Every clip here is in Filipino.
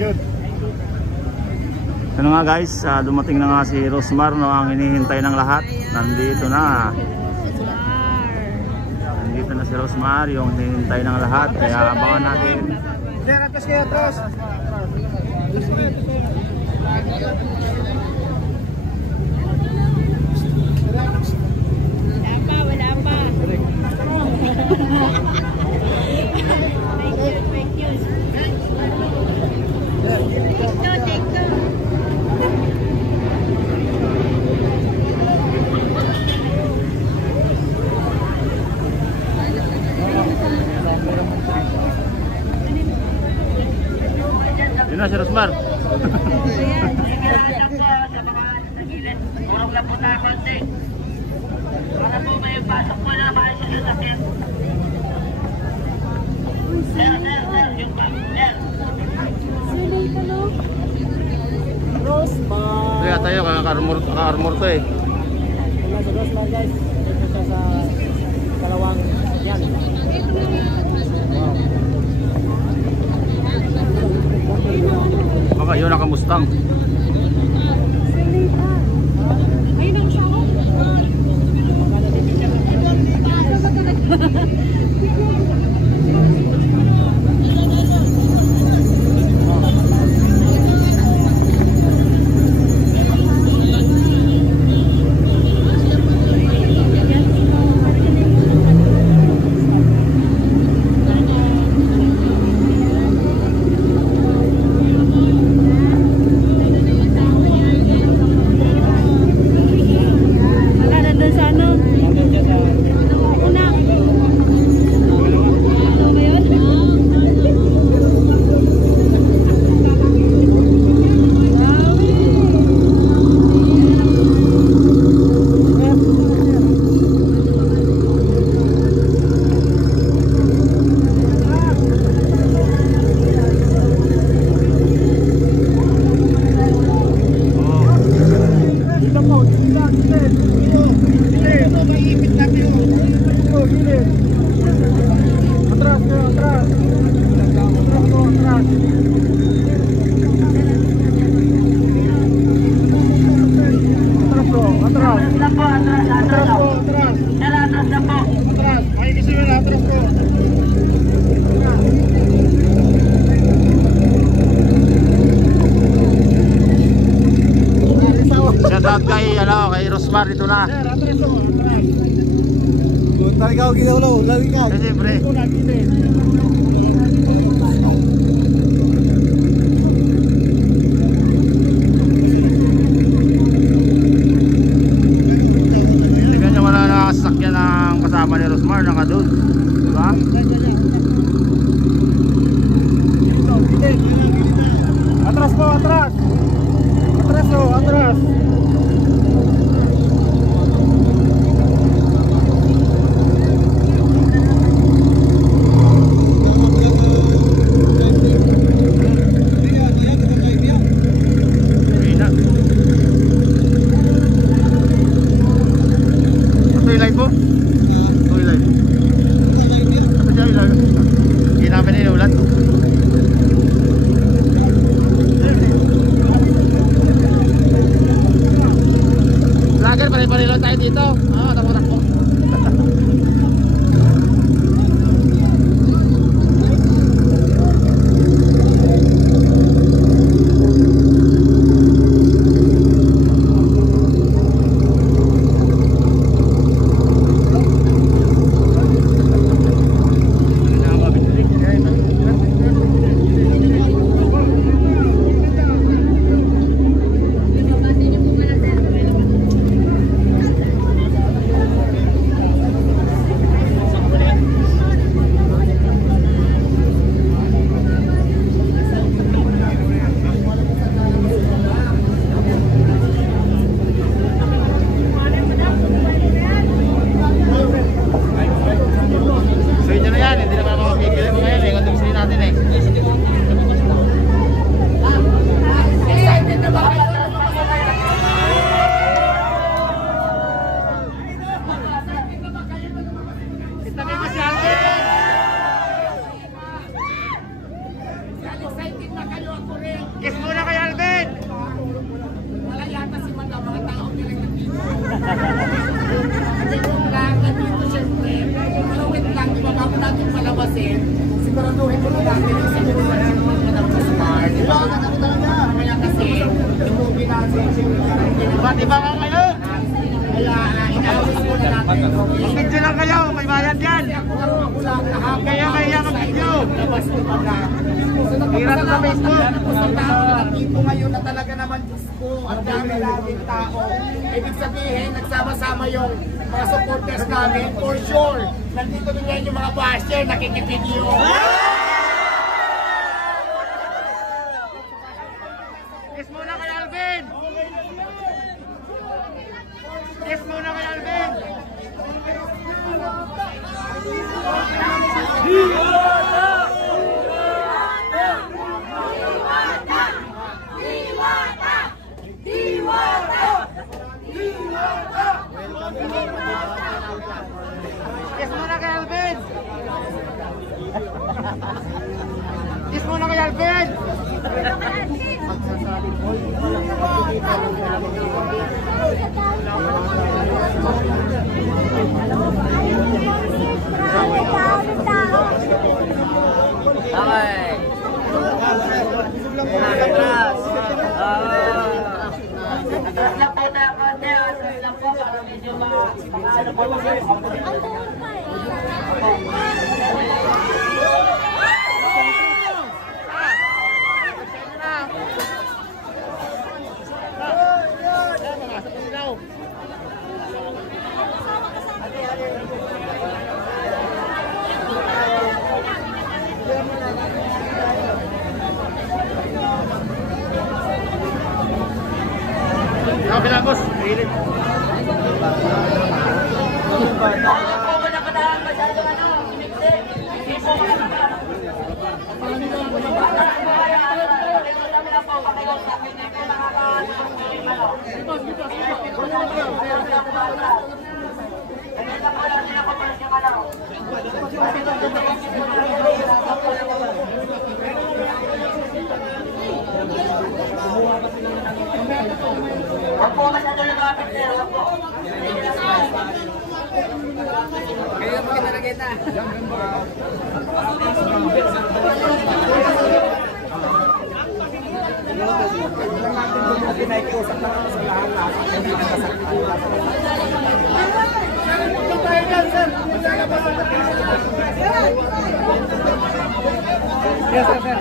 Ano nga guys, dumating na nga si Rosmar, no, ang hinihintay ng lahat. Nandito na. Nandito na si Rosmar, yung hinihintay ng lahat. Kaya abangan natin. Diyan, atas kayo, atas. Wala pa. Yun na si Rosmar. Para po may pasok po na mga sasakyan. Sir, yung pa, sir. Rosmar. Kaya tayo, ka-armor to eh. Wala si Rosmar guys. Dito siya sa kalawang yan. Baka yun, nakamustang. Kay Rosmar dito na. Tarik kau gini ulo, lagi kau. Siyempre. Tingnan nyo wala nakasakyan ng kasama ni Rosmar, naka-doon. Diba? Atras po, atras. Atras po, atras. Pare-pareho tayo dito. Takbo-takbo. Iba ka kayo? Kaya inaayos ko na natin. Mag-video lang kayo, may bayad yan. Kaya ang video. Hirap sa Facebook. Dito ngayon na talaga naman, Diyos ko, ang dami laging tao. Ibig sabihin, nagsama-sama yung mga supporters namin. For sure, nandito din yan yung mga basher, nakikipideo. Kiss muna kay Alvin. Kiss muna kay Alvin. Kiss muna kay Alvin. Kiss muna kay Alvin. Okay. Atras lang po na konti. Atras lang po para medyo ano po kasi. Okay lang, boss. Pilit. Ako ba na padahan masyado ano? Hindi po Huwag po masyado lumapit sir, huwag po. Kaya mo kita. Yes, sir.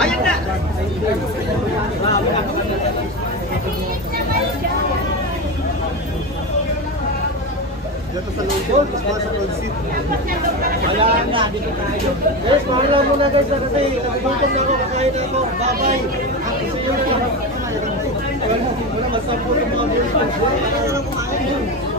Ayan na! Dito sa load, sa load seat. Wala na, dito tayo. Guys, mahala muna guys kasi nagugutom na ako, kakain na ako. Bye-bye. Ako sa iyo. Wala, masampo yung mga bills. Wala na lang kumain yun.